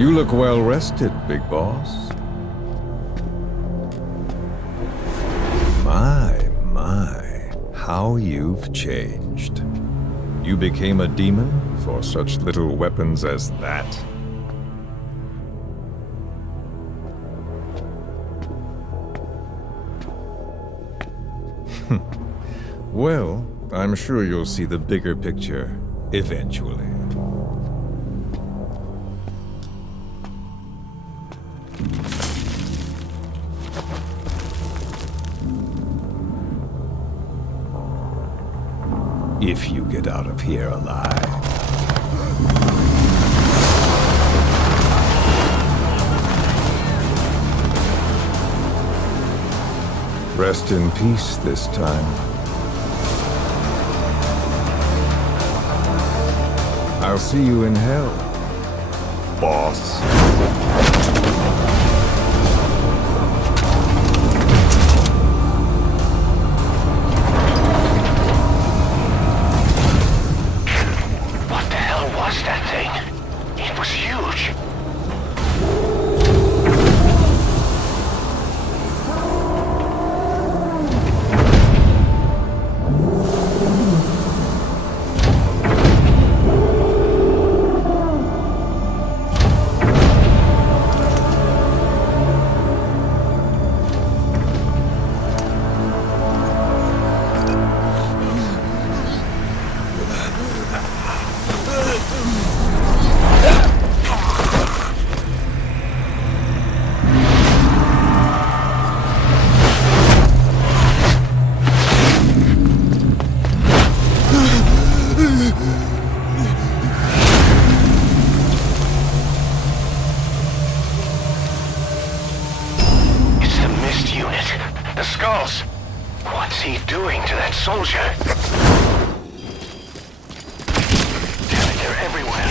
You look well rested, big boss. My, how you've changed. You became a demon for such little weapons as that? Well, I'm sure you'll see the bigger picture eventually. If you get out of here alive. Rest in peace this time. I'll see you in hell, boss. What's he doing to that soldier? Damn it, they're everywhere.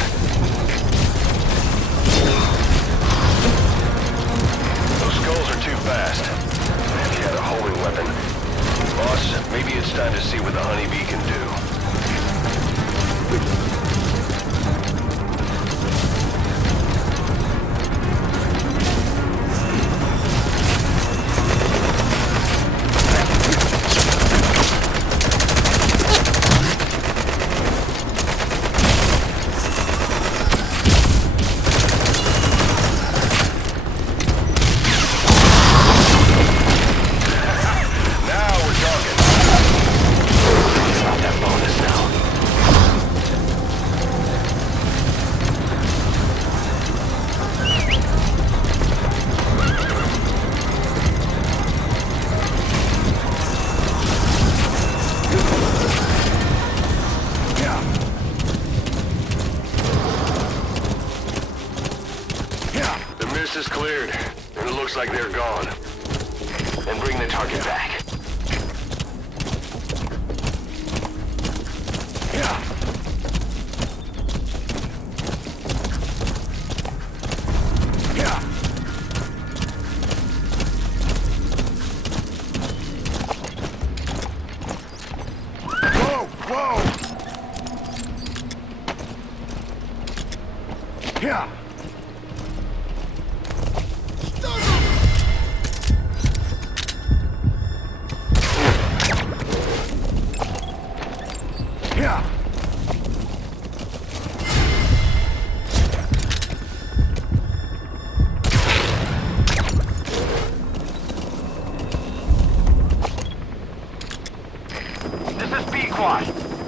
Those skulls are too fast. If he had a homing weapon. Boss, maybe it's time to see what the honeybee can do. Is cleared, and it looks like they're gone. And bring the target back. Whoa! Whoa! Yeah.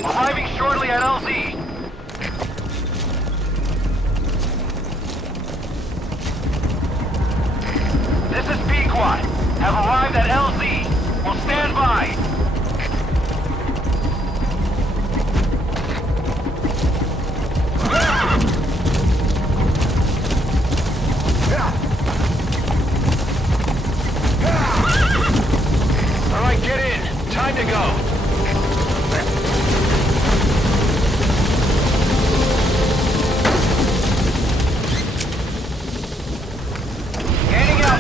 Arriving shortly at LZ. This is P-Quad. Have arrived at LZ. Will stand by. All right, get in. Time to go. Yeah.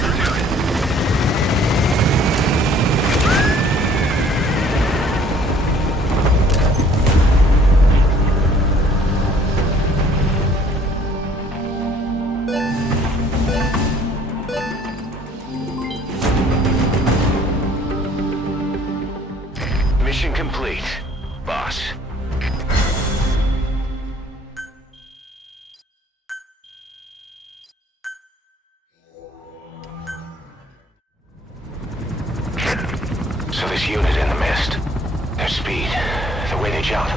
Mission complete, boss. So this unit in the mist, their speed, the way they jump,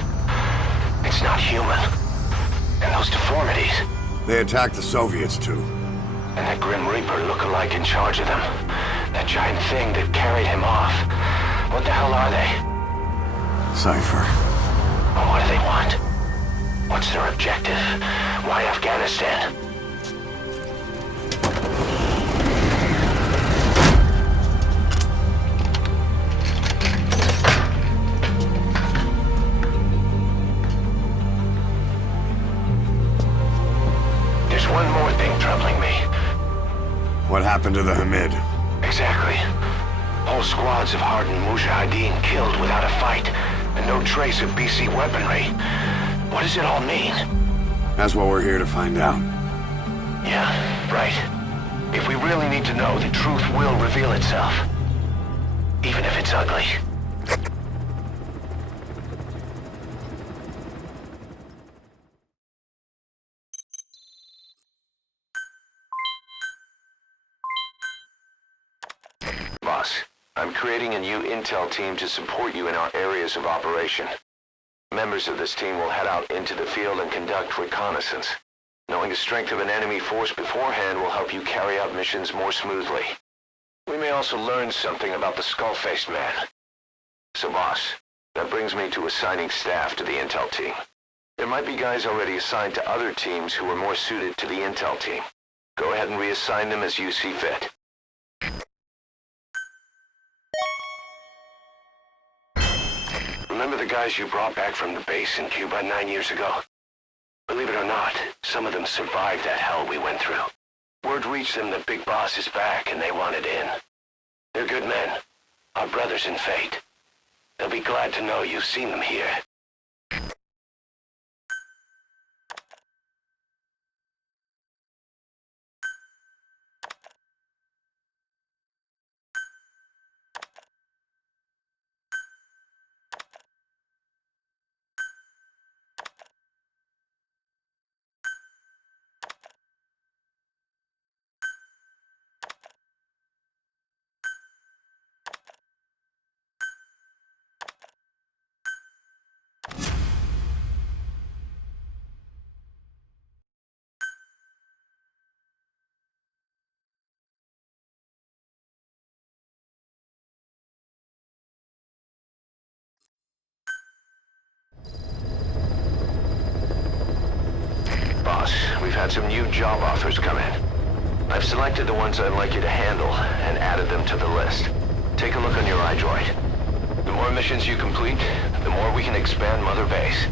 it's not human. And those deformities. They attacked the Soviets too. And that Grim Reaper look-alike in charge of them. That giant thing that carried him off. What the hell are they? Cypher. Well, what do they want? What's their objective? Why Afghanistan? There's one more thing troubling me. What happened to the Hamid? Exactly. Whole squads of hardened Mujahideen killed without a fight, and no trace of BC weaponry. What does it all mean? That's what we're here to find out. Yeah, right. If we really need to know, the truth will reveal itself. Even if it's ugly. Boss, I'm creating a new intel team to support you in our areas of operation. Members of this team will head out into the field and conduct reconnaissance. Knowing the strength of an enemy force beforehand will help you carry out missions more smoothly. We may also learn something about the skull-faced man. So boss, that brings me to assigning staff to the intel team. There might be guys already assigned to other teams who are more suited to the intel team. Go ahead and reassign them as you see fit. Remember the guys you brought back from the base in Cuba 9 years ago? Believe it or not, some of them survived that hell we went through. Word reached them that Big Boss is back and they wanted in. They're good men, our brothers in fate. They'll be glad to know you've seen them here. Boss, we've had some new job offers come in. I've selected the ones I'd like you to handle and added them to the list. Take a look on your iDroid. The more missions you complete, the more we can expand Mother Base.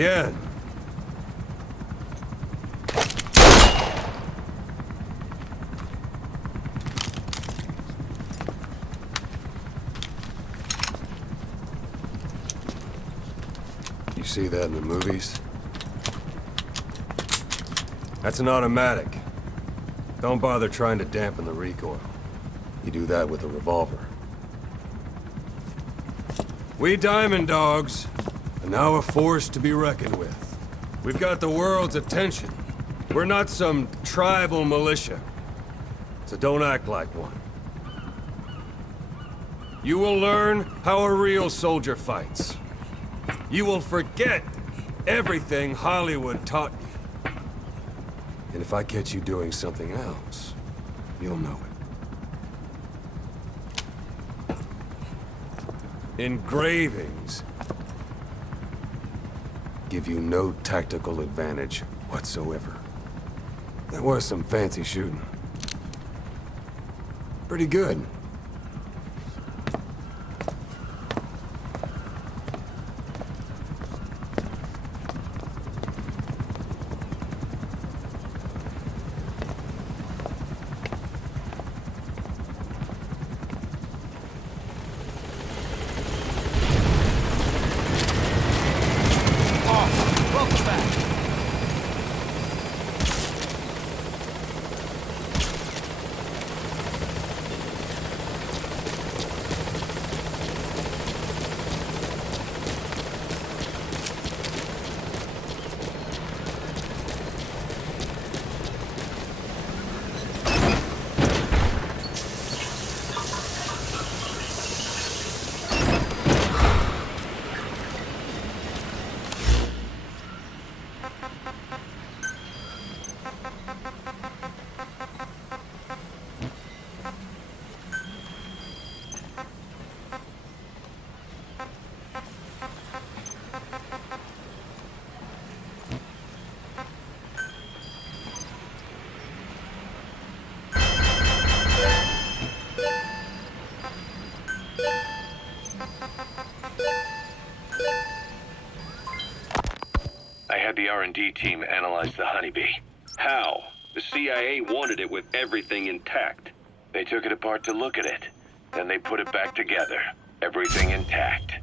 Again. You see that in the movies? That's an automatic. Don't bother trying to dampen the recoil. You do that with a revolver. We Diamond Dogs are now a force to be reckoned with. We've got the world's attention. We're not some tribal militia. So don't act like one. You will learn how a real soldier fights. You will forget everything Hollywood taught you. And if I catch you doing something else, you'll know it. Engravings give you no tactical advantage whatsoever. That was some fancy shooting. Pretty good. I had the R&D team analyze the honeybee. How? The CIA wanted it with everything intact. They took it apart to look at it. Then they put it back together. Everything intact.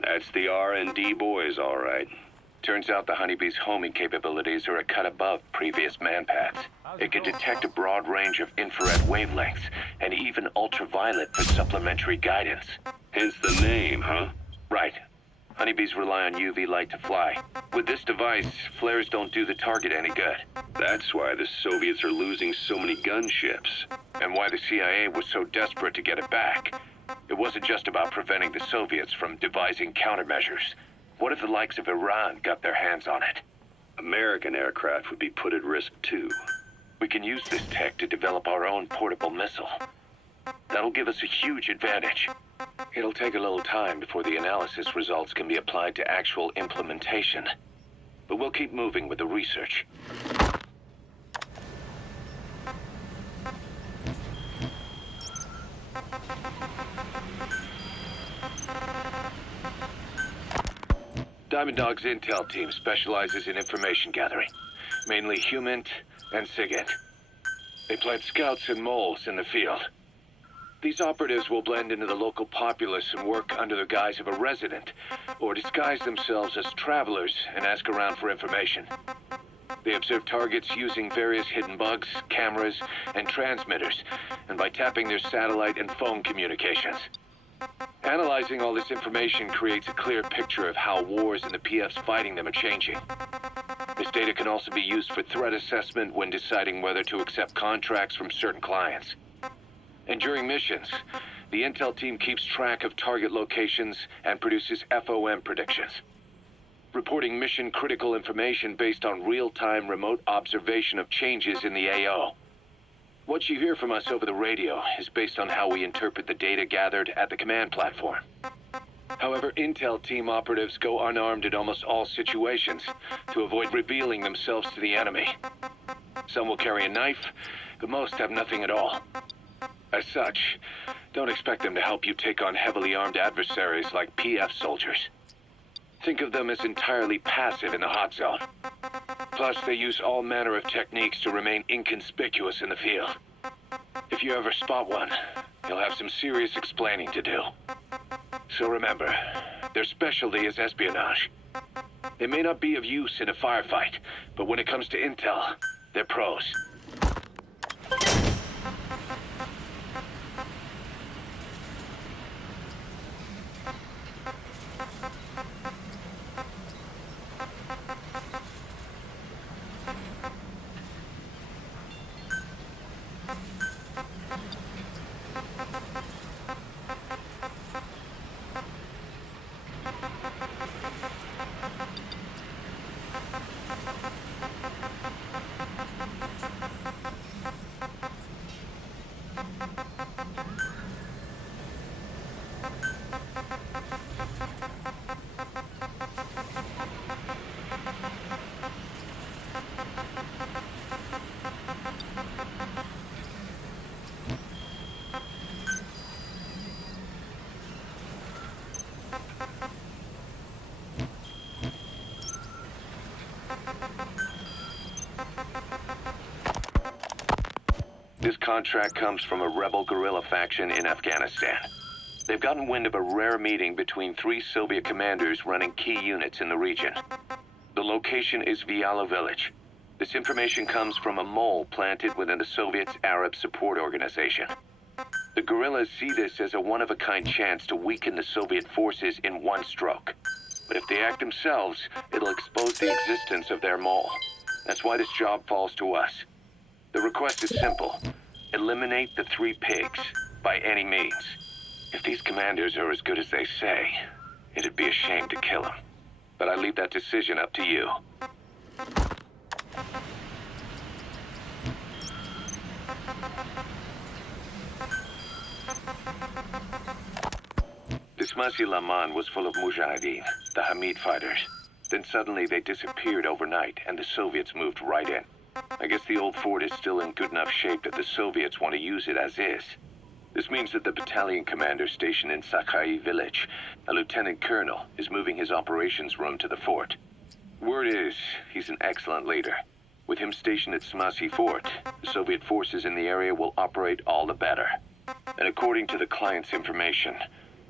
That's the R&D boys, all right. Turns out the honeybee's homing capabilities are a cut above previous manpads. It can detect a broad range of infrared wavelengths and even ultraviolet for supplementary guidance. Hence the name, huh? Right. Honeybees rely on UV light to fly. With this device, flares don't do the target any good. That's why the Soviets are losing so many gunships. And why the CIA was so desperate to get it back. It wasn't just about preventing the Soviets from devising countermeasures. What if the likes of Iran got their hands on it? American aircraft would be put at risk too. We can use this tech to develop our own portable missile. That'll give us a huge advantage. It'll take a little time before the analysis results can be applied to actual implementation. But we'll keep moving with the research. Diamond Dog's intel team specializes in information gathering, mainly HUMINT and SIGINT. They plant scouts and moles in the field. These operatives will blend into the local populace and work under the guise of a resident, or disguise themselves as travelers and ask around for information. They observe targets using various hidden bugs, cameras, and transmitters, and by tapping their satellite and phone communications. Analyzing all this information creates a clear picture of how wars and the PFs fighting them are changing. This data can also be used for threat assessment when deciding whether to accept contracts from certain clients. And during missions, the intel team keeps track of target locations and produces FOM predictions, reporting mission-critical information based on real-time remote observation of changes in the AO. What you hear from us over the radio is based on how we interpret the data gathered at the command platform. However, intel team operatives go unarmed in almost all situations to avoid revealing themselves to the enemy. Some will carry a knife, but most have nothing at all. As such, don't expect them to help you take on heavily armed adversaries like PF soldiers. Think of them as entirely passive in the hot zone. Plus, they use all manner of techniques to remain inconspicuous in the field. If you ever spot one, you'll have some serious explaining to do. So remember, their specialty is espionage. They may not be of use in a firefight, but when it comes to intel, they're pros. This contract comes from a rebel guerrilla faction in Afghanistan. They've gotten wind of a rare meeting between 3 Soviet commanders running key units in the region. The location is Viala village. This information comes from a mole planted within the Soviets' Arab Support Organization. The guerrillas see this as a one-of-a-kind chance to weaken the Soviet forces in one stroke. But if they act themselves, it'll expose the existence of their mole. That's why this job falls to us. The request is simple. Eliminate the 3 pigs, by any means. If these commanders are as good as they say, it'd be a shame to kill them. But I leave that decision up to you. This Masih Laman was full of Mujahideen, the Hamid fighters. Then suddenly they disappeared overnight, and the Soviets moved right in. I guess the old fort is still in good enough shape that the Soviets want to use it as is. This means that the battalion commander stationed in Sakai village, a lieutenant colonel, is moving his operations room to the fort. Word is, he's an excellent leader. With him stationed at Smasi Fort, the Soviet forces in the area will operate all the better. And according to the client's information,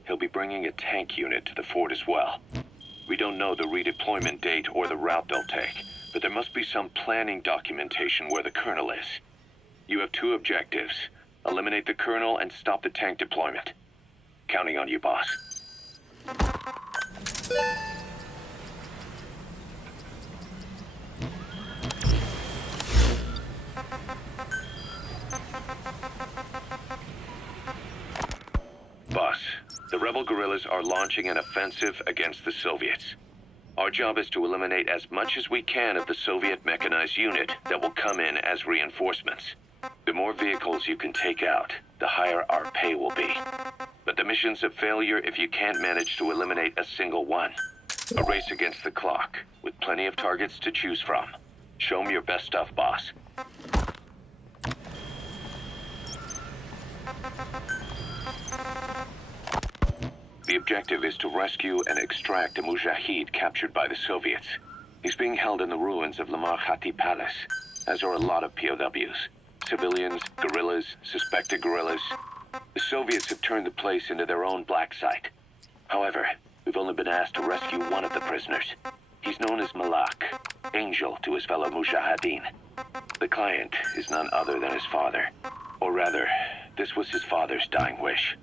he'll be bringing a tank unit to the fort as well. We don't know the redeployment date or the route they'll take, but there must be some planning documentation where the colonel is. You have 2 objectives. Eliminate the colonel and stop the tank deployment. Counting on you, boss. Boss, the rebel guerrillas are launching an offensive against the Soviets. Our job is to eliminate as much as we can of the Soviet mechanized unit that will come in as reinforcements. The more vehicles you can take out, the higher our pay will be. But the mission's a failure if you can't manage to eliminate a single one. A race against the clock, with plenty of targets to choose from. Show 'em your best stuff, boss. The objective is to rescue and extract a Mujahid captured by the Soviets. He's being held in the ruins of Lamar Khati Palace, as are a lot of POWs. Civilians, guerrillas, suspected guerrillas. The Soviets have turned the place into their own black site. However, we've only been asked to rescue one of the prisoners. He's known as Malak, angel to his fellow Mujahideen. The client is none other than his father. Or rather, this was his father's dying wish.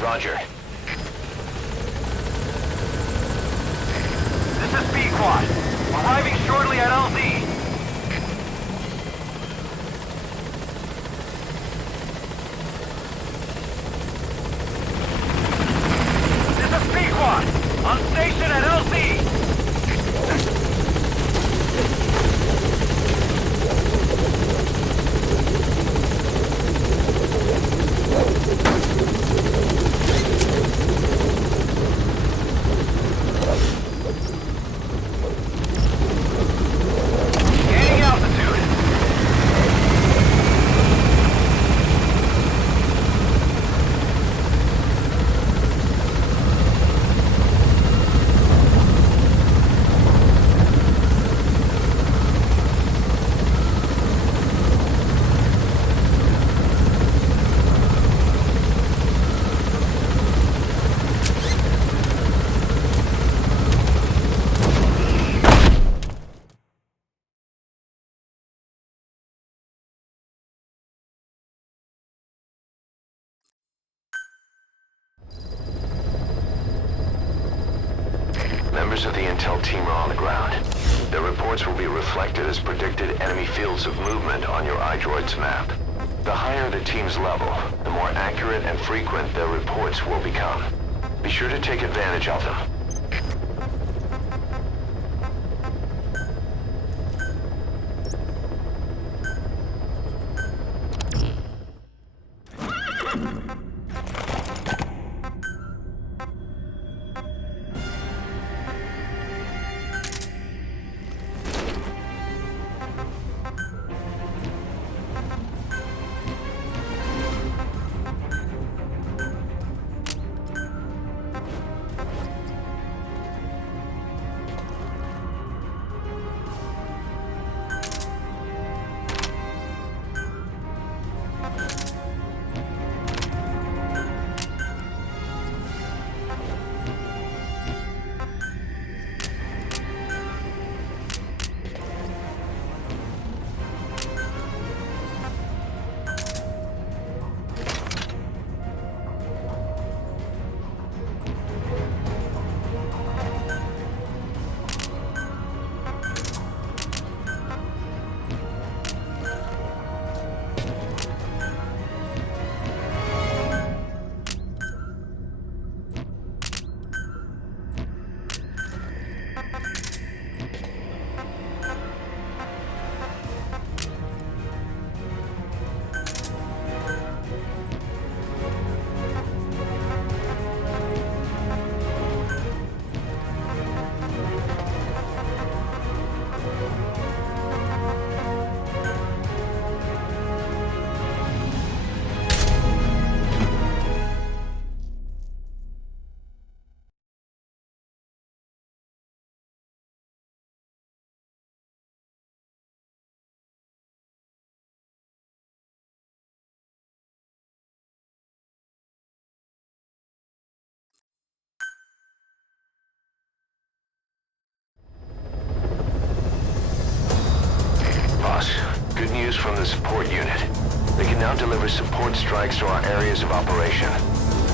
Roger. This is B-Quad. Arriving shortly at LZ. This is B-Quad. On station at LZ. members of the intel team are on the ground. Their reports will be reflected as predicted enemy fields of movement on your iDroid's map. The higher the team's level, the more accurate and frequent their reports will become. Be sure to take advantage of them. Good news from the support unit. They can now deliver support strikes to our areas of operation.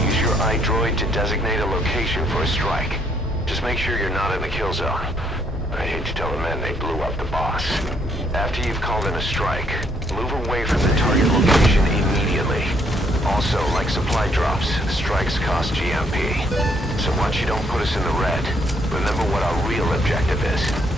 Use your iDroid to designate a location for a strike. Just make sure you're not in the kill zone. I hate to tell the men they blew up the boss. After you've called in a strike, move away from the target location immediately. Also, like supply drops, strikes cost GMP. So once you don't put us in the red, remember what our real objective is.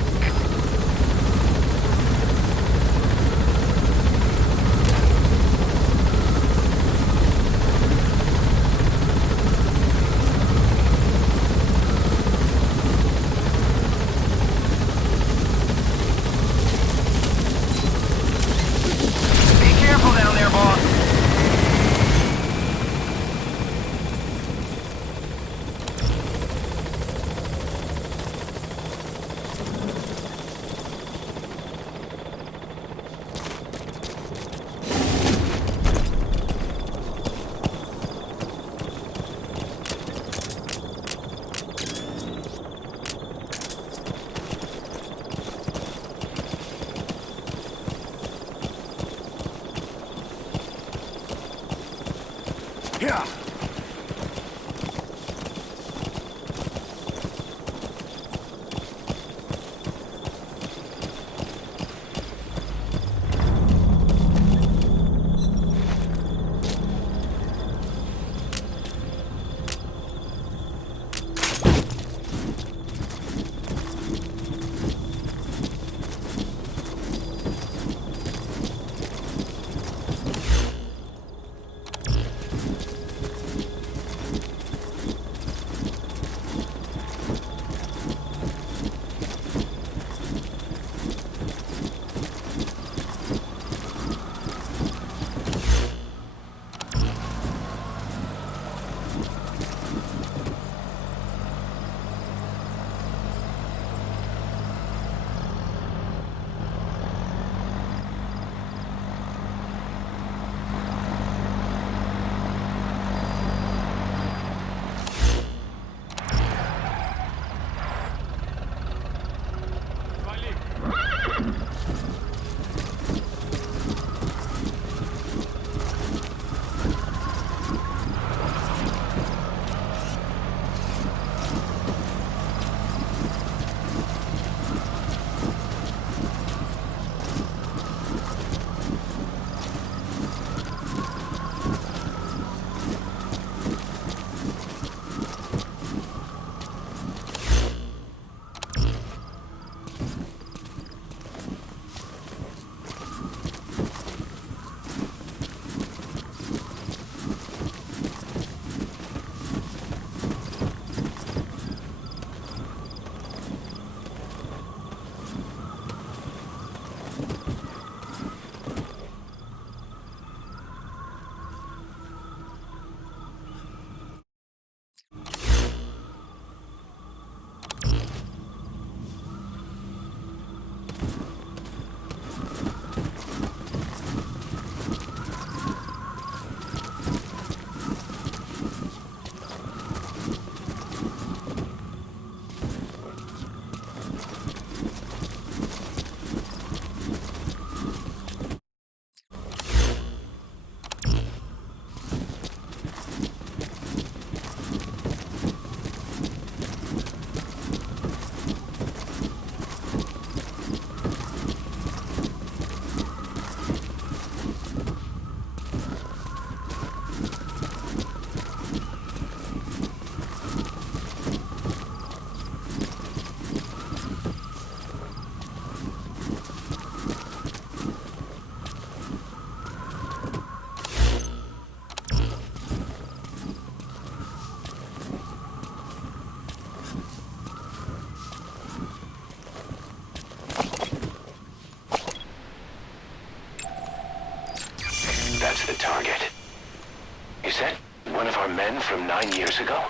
9 years ago?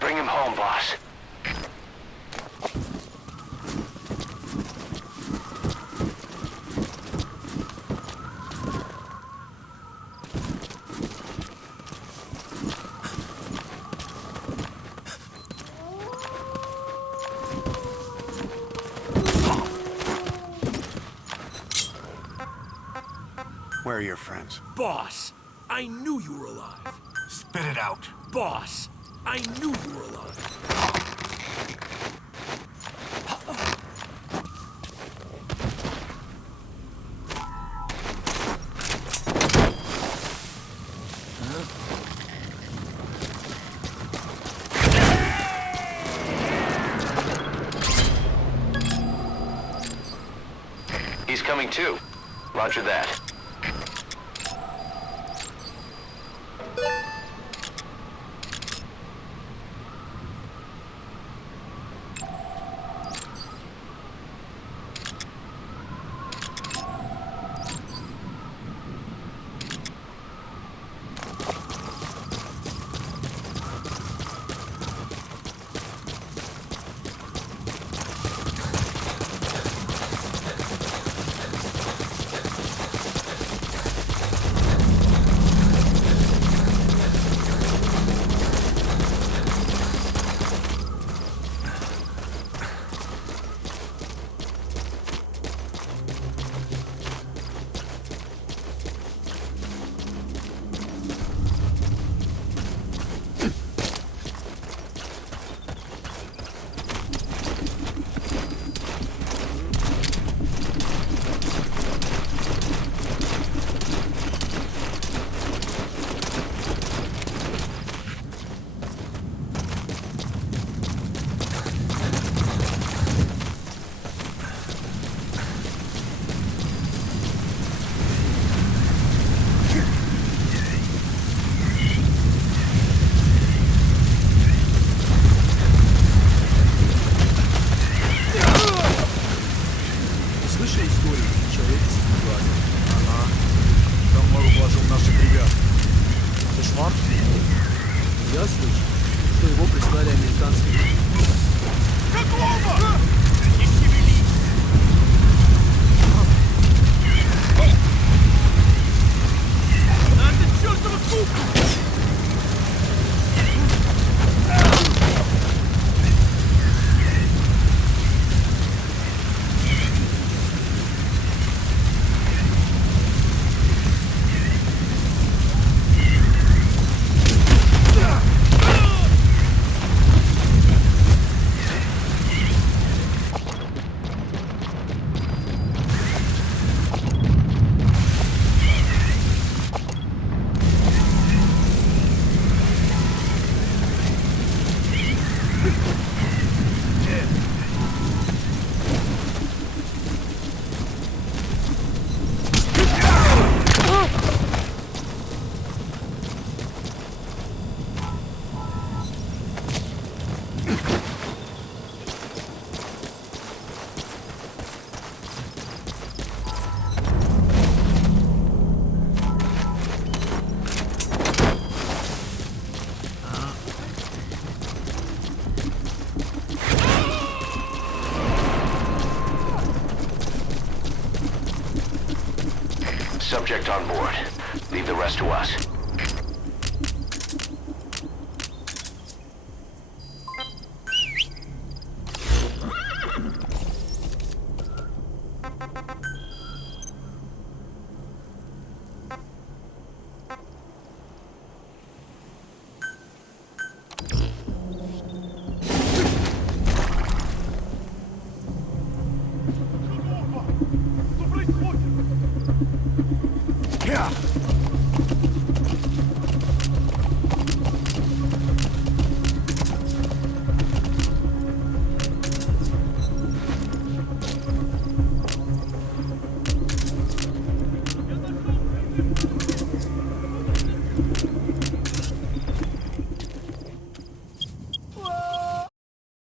Bring him home, boss. Where are your friends? Boss, I knew you were alive. Spit it out. Boss, I knew you were alive. He's coming too. Roger that. Слышали историю человеческих глазов? Ага. Там Мару вложил наших ребят. Это швам? Я слышал, что его прислали американские. Какого? Не шевелись! Надо чертова сука! Subject on board. Leave the rest to us.